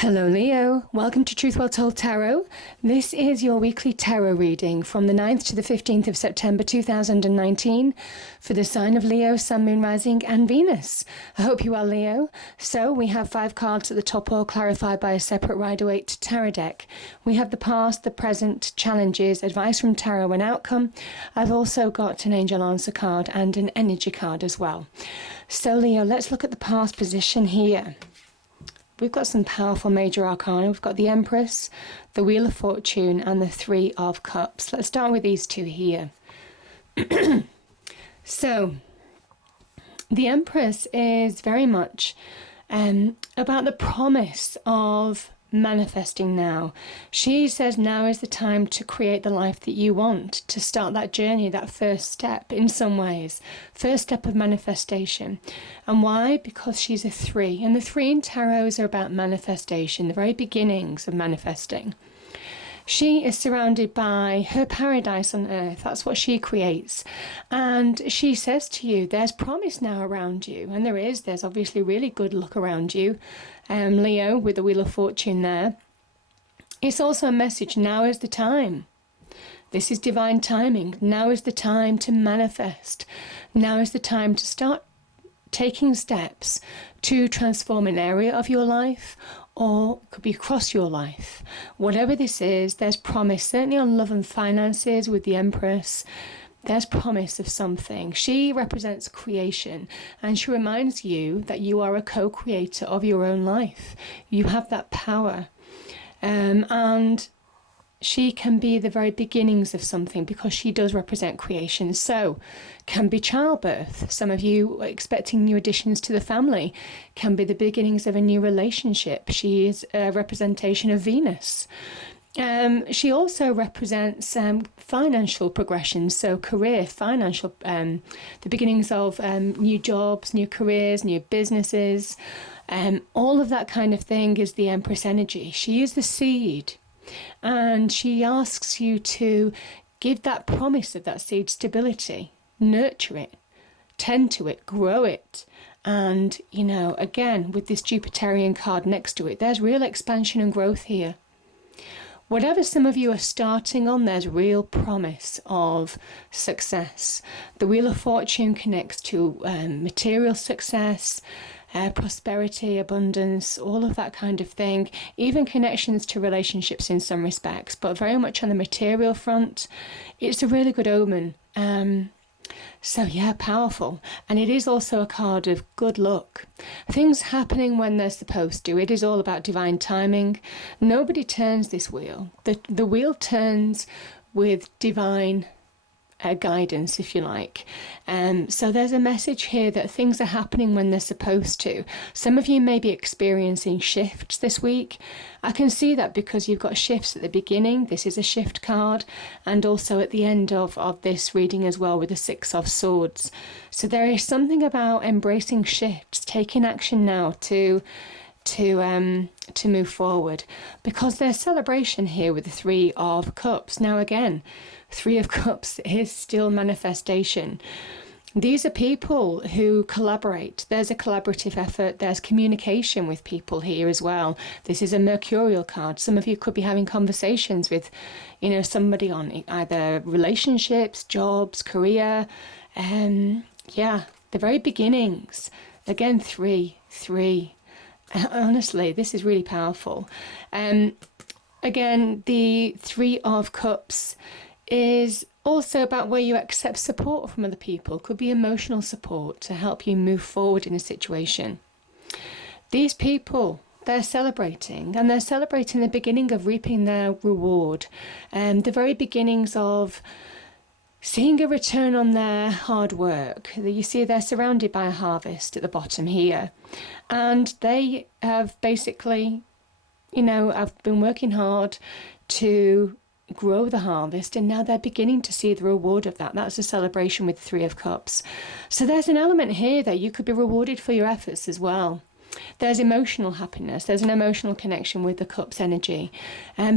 Hello Leo, welcome to Truth Well Told Tarot. This is your weekly tarot reading from the 9th to the 15th of September 2019 for the sign of Leo, Sun, Moon, Rising and Venus. I hope you are Leo. So we have 5 cards at the top, all clarified by a separate Rider-Waite tarot deck. We have the past, the present, challenges, advice from tarot and outcome. I've also got an angel answer card and an energy card as well. So Leo, let's look at the past position here. We've got some powerful major arcana. We've got the Empress, the Wheel of Fortune, and the 3 of Cups. Let's start with these two here. So, the Empress is very much about the promise of manifesting now. She says now is the time to create the life that you want, to start that journey, that first step in some ways, first step of manifestation. And why? Because she's a 3, and the 3 in tarots are about manifestation, the very beginnings of manifesting. She is surrounded by her paradise on earth. That's what she creates. And she says to you, there's promise now around you. And there's obviously really good luck around you. Leo, with the Wheel of Fortune there. It's also a message, now is the time. This is divine timing. Now is the time to manifest. Now is the time to start taking steps to transform an area of your life, or it could be across your life. Whatever this is, there's promise, certainly on love and finances with the Empress. There's promise of something. She represents creation, and she reminds you that you are a co-creator of your own life. You have that power. And she can be the very beginnings of something because she does represent creation. So, can be childbirth. Some of you are expecting new additions to the family. Can be the beginnings of a new relationship. She is a representation of Venus. She also represents financial progression, so career, financial, the beginnings of new jobs, new careers, new businesses. All of that kind of thing is the Empress energy. She is the seed. And she asks you to give that promise of that seed stability, nurture it, tend to it, grow it. And, again, with this Jupiterian card next to it, there's real expansion and growth here. Whatever some of you are starting on, there's real promise of success. The Wheel of Fortune connects to material success, prosperity, abundance, all of that kind of thing, even connections to relationships in some respects, but very much on the material front. It's a really good omen. So yeah, powerful. And it is also a card of good luck. Things happening when they're supposed to. It is all about divine timing. Nobody turns this wheel. The wheel turns with divine guidance, if you like. So there's a message here that things are happening when they're supposed to. Some of you may be experiencing shifts this week. I can see that because you've got shifts at the beginning. This is a shift card, and also at the end of this reading as well with the 6 of Swords. So there is something about embracing shifts, taking action now to move forward, because there's celebration here with the 3 of Cups. Now again, 3 of Cups is still manifestation. These are people who collaborate. There's a collaborative effort. There's communication with people here as well. This is a Mercurial card. Some of you could be having conversations with, somebody on either relationships, jobs, career. The very beginnings. Again, 3. Honestly, this is really powerful. Again, the 3 of Cups is also about where you accept support from other people. Could be emotional support to help you move forward in a situation. These people, they're celebrating, and they're celebrating the beginning of reaping their reward, and the very beginnings of seeing a return on their hard work. You see they're surrounded by a harvest at the bottom here, and they have basically, have been working hard to grow the harvest, and now they're beginning to see the reward of that. That's a celebration with the 3 of Cups. So there's an element here that you could be rewarded for your efforts as well. There's emotional happiness. There's an emotional connection with the Cups energy.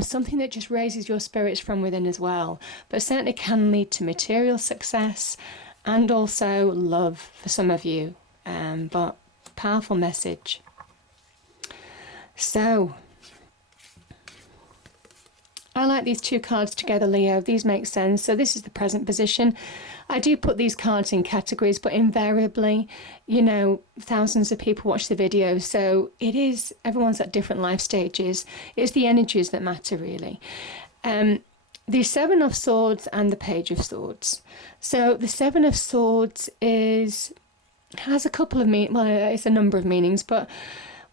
Something that just raises your spirits from within as well. But certainly can lead to material success and also love for some of you. But powerful message. So I like these two cards together, Leo. These make sense. So this is the present position. I do put these cards in categories, but invariably, you know, thousands of people watch the video. So it is, everyone's at different life stages. It's the energies that matter, really. The Seven of Swords and the Page of Swords. So the Seven of Swords has a couple of it's a number of meanings, but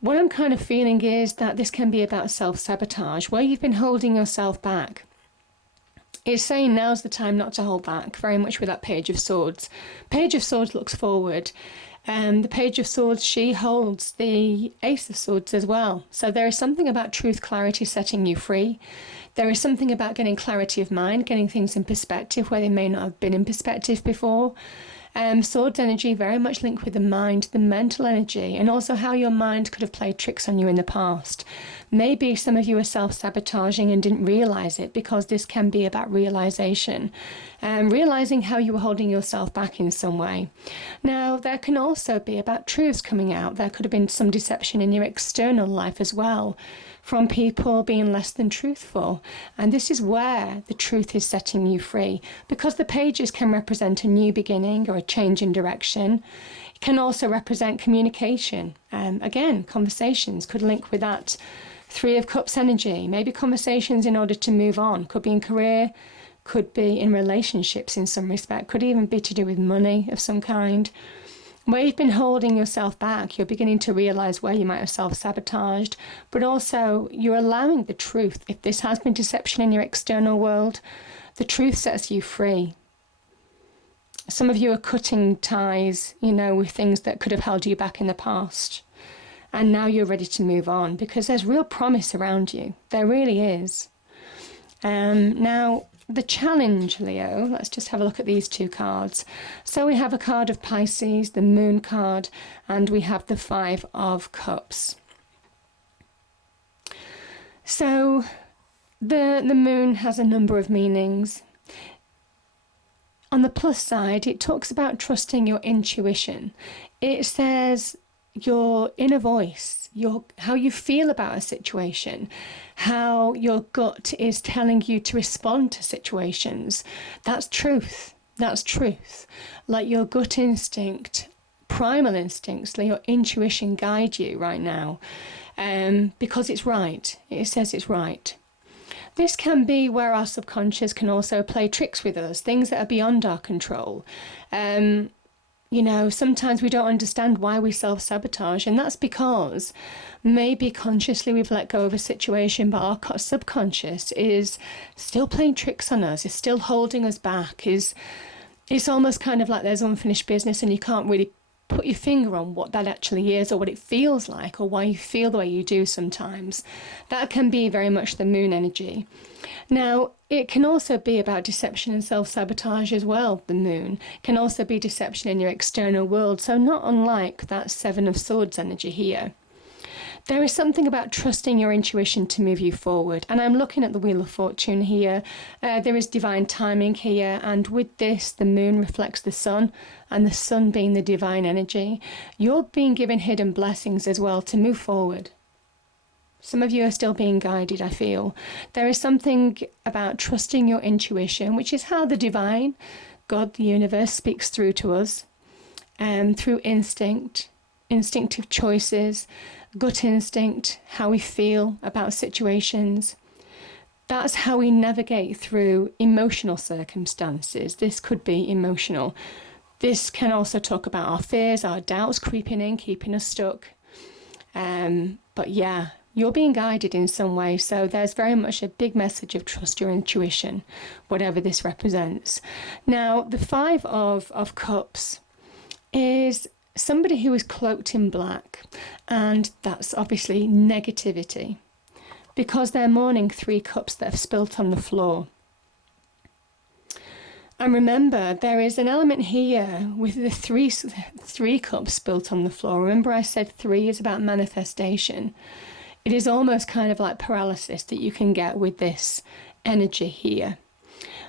what I'm kind of feeling is that this can be about self-sabotage, where you've been holding yourself back. It's saying now's the time not to hold back, very much with that Page of Swords. Page of Swords looks forward. The Page of Swords, she holds the Ace of Swords as well. So there is something about truth, clarity, setting you free. There is something about getting clarity of mind, getting things in perspective where they may not have been in perspective before. Swords energy very much linked with the mind, the mental energy, and also how your mind could have played tricks on you in the past. Maybe some of you are self-sabotaging and didn't realise it, because this can be about realisation. Realising how you were holding yourself back in some way. Now, there can also be about truths coming out. There could have been some deception in your external life as well, from people being less than truthful. And this is where the truth is setting you free, because the pages can represent a new beginning or a change in direction. It can also represent communication. Again, conversations could link with that Three of Cups energy. Maybe conversations in order to move on. Could be in career, could be in relationships in some respect, could even be to do with money of some kind. Where you've been holding yourself back, you're beginning to realise where you might have self-sabotaged, but also you're allowing the truth. If this has been deception in your external world, the truth sets you free. Some of you are cutting ties, you know, with things that could have held you back in the past. And now you're ready to move on, because there's real promise around you. There really is. Now, the challenge, Leo, let's just have a look at these two cards. So we have a card of Pisces, the Moon card, and we have the Five of Cups. So the Moon has a number of meanings. On the plus side, it talks about trusting your intuition. It says your inner voice, how you feel about a situation, how your gut is telling you to respond to situations. That's truth. That's truth. Like your gut instinct, primal instincts, like your intuition guide you right now, because it's right. It says it's right. This can be where our subconscious can also play tricks with us, things that are beyond our control. You know, sometimes we don't understand why we self-sabotage, and that's because maybe consciously we've let go of a situation, but our subconscious is still playing tricks on us, is still holding us back, it's almost kind of like there's unfinished business and you can't really put your finger on what that actually is, or what it feels like, or why you feel the way you do sometimes. That can be very much the Moon energy. Now, it can also be about deception and self-sabotage as well, the Moon. It can also be deception in your external world, so not unlike that Seven of Swords energy here. There is something about trusting your intuition to move you forward. And I'm looking at the Wheel of Fortune here. There is divine timing here. And with this, the Moon reflects the Sun, and the Sun being the divine energy. You're being given hidden blessings as well to move forward. Some of you are still being guided, I feel. There is something about trusting your intuition, which is how the divine, God, the universe, speaks through to us, through instinct, instinctive choices, gut instinct, how we feel about situations. That's how we navigate through emotional circumstances. This could be emotional. This can also talk about our fears, our doubts creeping in, keeping us stuck. But yeah, you're being guided in some way. So there's very much a big message of trust your intuition, whatever this represents. Now, the Five of Cups is somebody who is cloaked in black, and that's obviously negativity, because they're mourning 3 cups that have spilt on the floor. And remember, there is an element here with the three cups spilt on the floor. Remember I said 3 is about manifestation. It is almost kind of like paralysis that you can get with this energy here.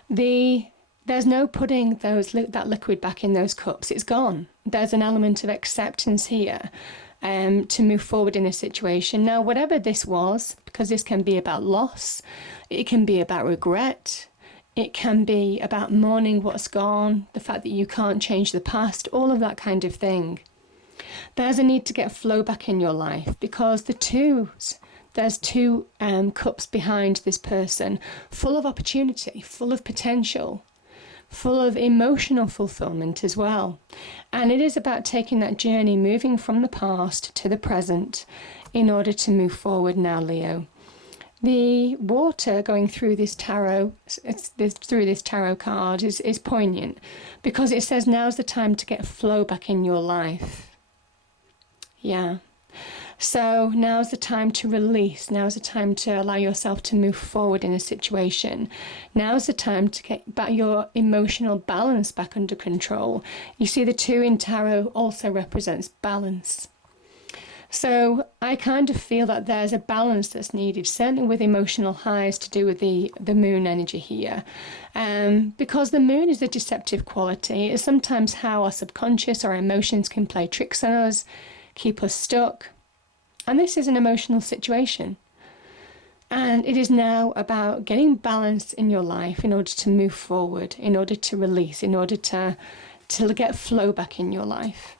There's no putting that liquid back in those cups. It's gone. There's an element of acceptance here. to move forward in a situation. Now, whatever this was, because this can be about loss, it can be about regret, it can be about mourning what's gone, the fact that you can't change the past, all of that kind of thing. There's a need to get flow back in your life, because there's two cups behind this person, full of opportunity, full of potential, full of emotional fulfillment as well. And it is about taking that journey, moving from the past to the present in order to move forward now, Leo. The water going through this tarot, card is poignant, because it says now's the time to get flow back in your life. Yeah. So now's the time to release. Now's the time to allow yourself to move forward in a situation. Now's the time to get back your emotional balance back under control. You see, the 2 in tarot also represents balance. So I kind of feel that there's a balance that's needed, certainly with emotional highs, to do with the moon energy here. Because the moon is a deceptive quality. It's sometimes how our subconscious or emotions can play tricks on us, keep us stuck. And this is an emotional situation. And it is now about getting balance in your life in order to move forward, in order to release, in order to get flow back in your life.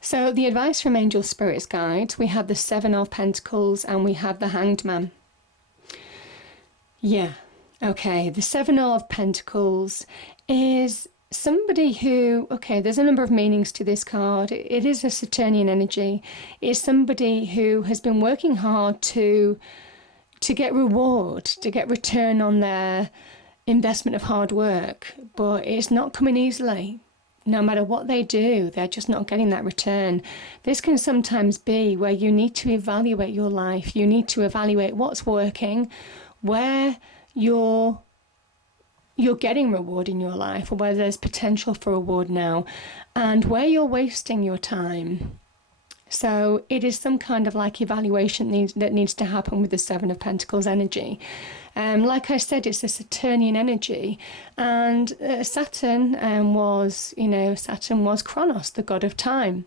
So the advice from Angel Spirits Guides, we have the 7 of Pentacles and we have the Hanged Man. Yeah, okay, the 7 of Pentacles is somebody who, okay, there's a number of meanings to this card. It is a Saturnian energy. It's somebody who has been working hard to get reward, to get return on their investment of hard work, but it's not coming easily. No matter what they do, they're just not getting that return. This can sometimes be where you need to evaluate your life. You need to evaluate what's working, where you're getting reward in your life, or where there's potential for reward now, and where you're wasting your time. So it is some kind of like evaluation that needs to happen with the 7 of Pentacles energy. Like I said, it's a Saturnian energy, and Saturn was Chronos, the god of time.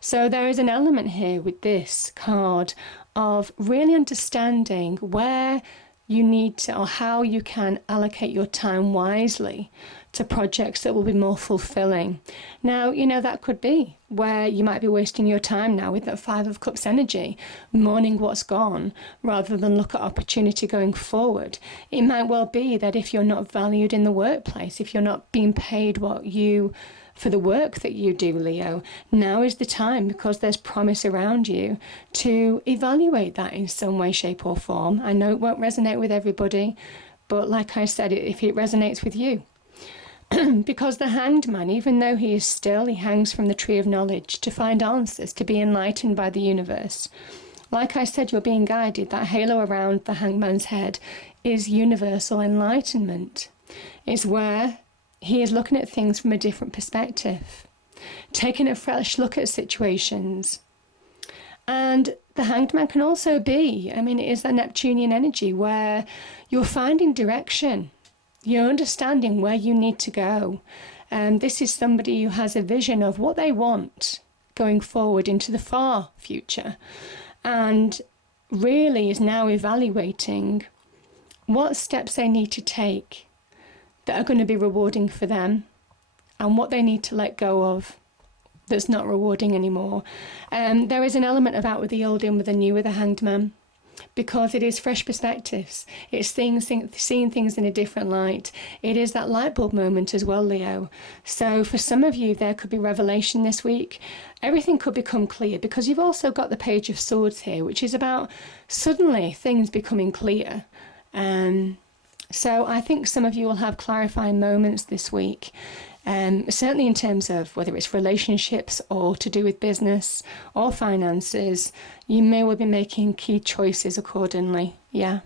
So there is an element here with this card of really understanding where you need to, or how you can allocate your time wisely to projects that will be more fulfilling. Now, that could be where you might be wasting your time now with that 5 of Cups energy, mourning what's gone, rather than look at opportunity going forward. It might well be that if you're not valued in the workplace, if you're not being paid for the work that you do, Leo, now is the time, because there's promise around you, to evaluate that in some way, shape or form. I know it won't resonate with everybody, but like I said, if it resonates with you. Because the Hanged Man, even though he is still, he hangs from the tree of knowledge to find answers, to be enlightened by the universe. Like I said, you're being guided. That halo around the Hanged Man's head is universal enlightenment. It's where he is looking at things from a different perspective, taking a fresh look at situations. And the Hanged Man can also be, it is that Neptunian energy where you're finding direction. You're understanding where you need to go. This is somebody who has a vision of what they want going forward into the far future, and really is now evaluating what steps they need to take that are going to be rewarding for them, and what they need to let go of that's not rewarding anymore. There is an element of out with the old, in with the new with the Hanged Man, because it is fresh perspectives. It's seeing things in a different light. It is that light bulb moment as well, Leo. So for some of you, there could be revelation this week. Everything could become clear, because you've also got the Page of Swords here, which is about suddenly things becoming clear. So I think some of you will have clarifying moments this week. Certainly in terms of whether it's relationships or to do with business or finances, you may well be making key choices accordingly. Yeah.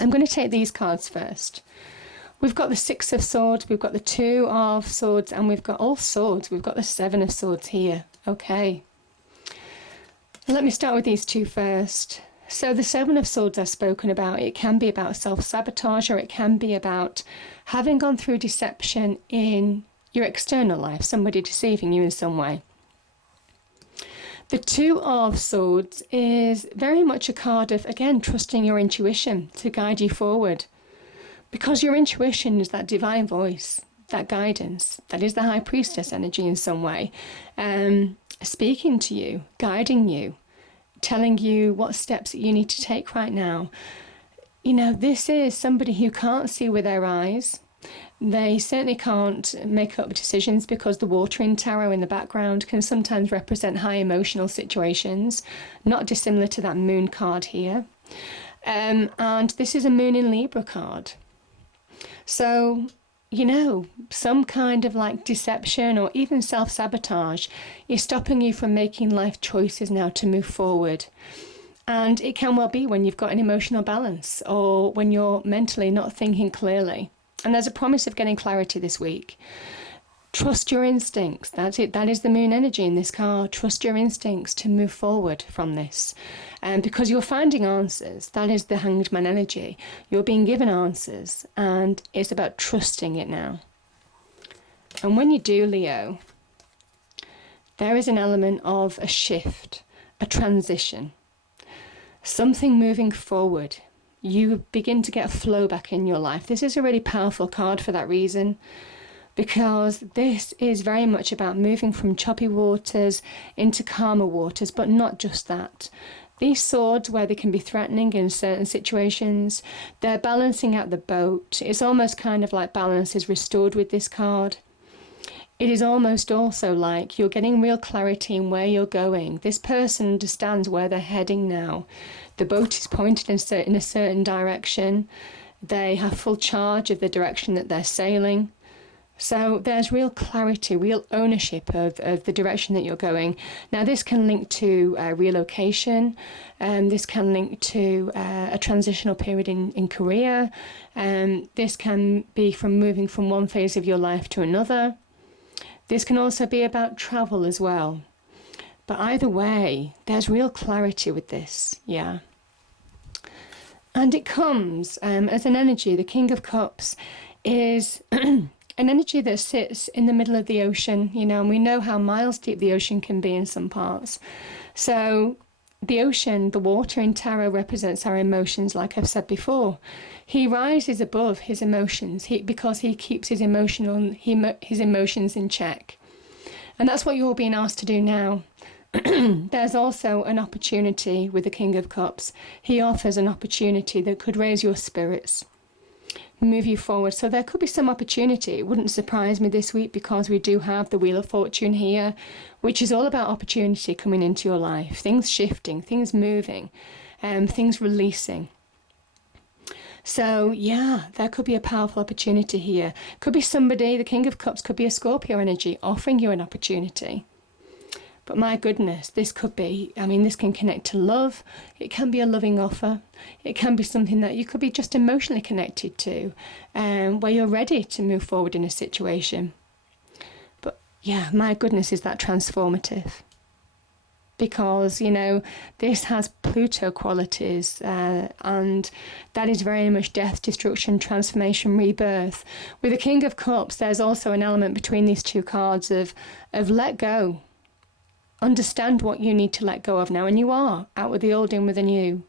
I'm going to take these cards first. We've got the 6 of Swords, we've got the 2 of Swords, and we've got all swords. We've got the 7 of Swords here. Okay. Let me start with these two first. So the Seven of Swords I've spoken about, it can be about self-sabotage, or it can be about having gone through deception in your external life, somebody deceiving you in some way. The Two of Swords is very much a card of, again, trusting your intuition to guide you forward. Because your intuition is that divine voice, that guidance, that is the High Priestess energy in some way, speaking to you, guiding you, telling you what steps that you need to take right now. You know, this is somebody who can't see with their eyes. They certainly can't make up decisions, because the water in tarot in the background can sometimes represent high emotional situations, not dissimilar to that moon card here. And this is a moon in Libra card. So, you know, some kind of like deception or even self-sabotage is stopping you from making life choices now to move forward. And it can well be when you've got an emotional balance, or when you're mentally not thinking clearly. And there's a promise of getting clarity this week. Trust your instincts. That's it. That is the moon energy in this card. Trust your instincts to move forward from this. And because you're finding answers, that is the Hanged Man energy. You're being given answers, and it's about trusting it now. And when you do, Leo, there is an element of a shift, a transition, something moving forward. You begin to get a flow back in your life. This is a really powerful card for that reason, because this is very much about moving from choppy waters into calmer waters, but not just that. These swords, where they can be threatening in certain situations, they're balancing out the boat. It's almost kind of like balance is restored with this card. It is almost also like you're getting real clarity in where you're going. This person understands where they're heading now. The boat is pointed in a certain direction. They have full charge of the direction that they're sailing. So there's real clarity, real ownership of the direction that you're going. Now, this can link to relocation. This can link to a transitional period in career. This can be from moving from one phase of your life to another. This can also be about travel as well. But either way, there's real clarity with this, yeah. And it comes as an energy. The King of Cups is an energy that sits in the middle of the ocean, you know, and we know how miles deep the ocean can be in some parts. So the ocean, the water in tarot, represents our emotions, like I've said before. He rises above his emotions because he keeps his emotions in check. And that's what you're being asked to do now. There's also an opportunity with the King of Cups. He offers an opportunity that could raise your spirits, move you forward. So there could be some opportunity. It wouldn't surprise me this week, because we do have the Wheel of Fortune here, which is all about opportunity coming into your life, things shifting, things moving, things releasing. So yeah, there could be a powerful opportunity here. Could be somebody, the King of Cups could be a Scorpio energy offering you an opportunity. But my goodness, this could be, this can connect to love. It can be a loving offer. It can be something that you could be just emotionally connected to, where you're ready to move forward in a situation. But yeah, my goodness, is that transformative? Because, you know, this has Pluto qualities, and that is very much death, destruction, transformation, rebirth. With the King of Cups, there's also an element between these two cards of let go. Understand what you need to let go of now, and you are out with the old, in with the new,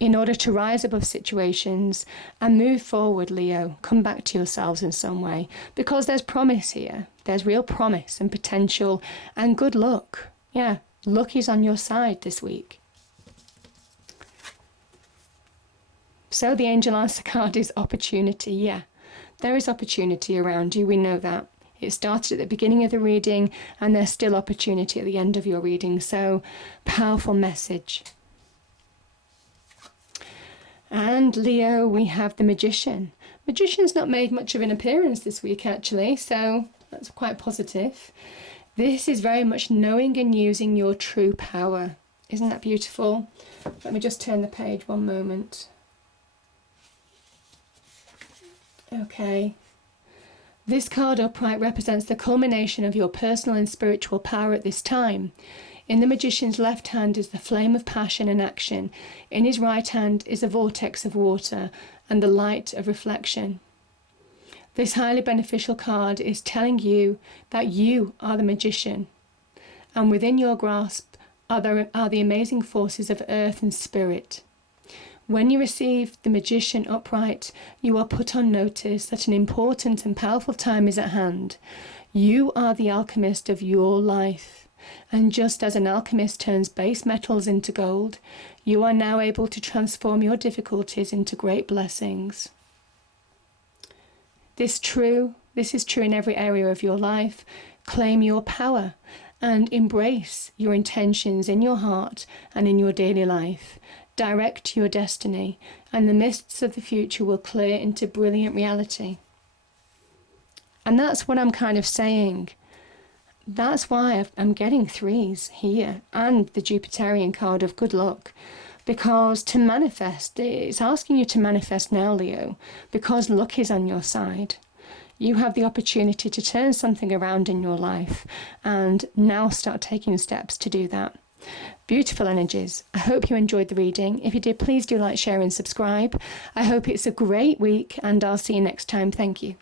in order to rise above situations and move forward. Leo, come back to yourselves in some way, because there's promise here. There's real promise and potential and good luck. Yeah, luck is on your side this week. So the angel answer card is opportunity. Yeah, there is opportunity around you. We know that. It started at the beginning of the reading, and there's still opportunity at the end of your reading. So, powerful message. And Leo, we have the Magician. Magician's not made much of an appearance this week, actually, so that's quite positive. This is very much knowing and using your true power. Isn't that beautiful? Let me just turn the page one moment. Okay. This card upright represents the culmination of your personal and spiritual power at this time. In the magician's left hand is the flame of passion and action. In his right hand is a vortex of water and the light of reflection. This highly beneficial card is telling you that you are the magician, and within your grasp are the amazing forces of earth and spirit. When you receive the magician upright, you are put on notice that an important and powerful time is at hand. You are the alchemist of your life. And just as an alchemist turns base metals into gold, you are now able to transform your difficulties into great blessings. This is true in every area of your life. Claim your power and embrace your intentions in your heart and in your daily life. Direct your destiny, and the mists of the future will clear into brilliant reality. And that's what I'm kind of saying. That's why I'm getting 3s here, and the Jupiterian card of good luck. Because to manifest, it's asking you to manifest now, Leo, because luck is on your side. You have the opportunity to turn something around in your life, and now start taking steps to do that. Beautiful energies. I hope you enjoyed the reading. If you did, please do like, share and subscribe. I hope it's a great week, and I'll see you next time. Thank you.